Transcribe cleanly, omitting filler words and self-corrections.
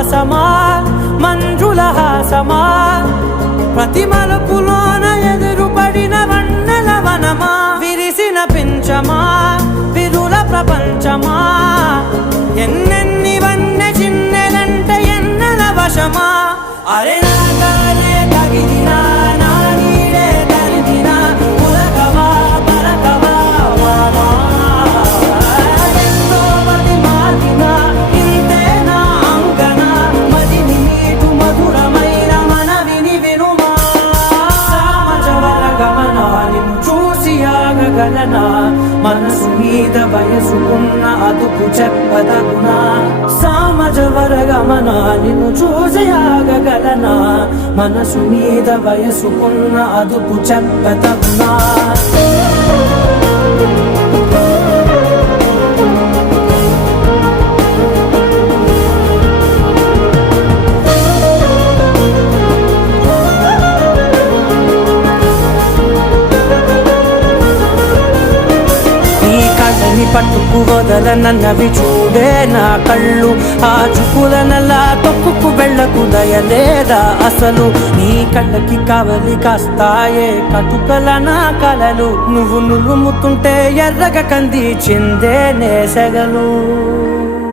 విశ్వాసమా మంజుల హాసమా ప్రతి మలుపులోన ఎదురుపడిన వన్నెల వనమా విరిసిన పించమా విరుల ప్రపంచమా ఎన్నెన్ని వన్నె చిన్నెలంటే ఎన్నెల వశమా అరే నా గాలే తగిలినా నా నీడే తరిమినా ఉలకవా పలకవా వామా ఎంతో మతి మారినా ఇంతే నా అంకన మదిని నీటు మధురమైన మనవిని వినుమా సామజవర గమనా నిన్ను చూసి ఆగగలనా మనసు మీద వయసుకున్న అదుపు చెప్పదగునా సామజవర గమనా నిన్ను చూసి ఆగగలనా మనసు మీద వయసుకున్న అదుపు చెప్పదగునా పట్టుకు వదలనన్నవి చూడే నా కళ్ళు ఆ చూపులనలా తొక్కుకు వెళ్ళకు దయలేదా అసలు నీ కళ్ళకి కావలి కాస్తాయే కటుకల నా కలలు నువ్వు నులుముతుంటే ఎర్రగ కంది చిందే నేసెగలు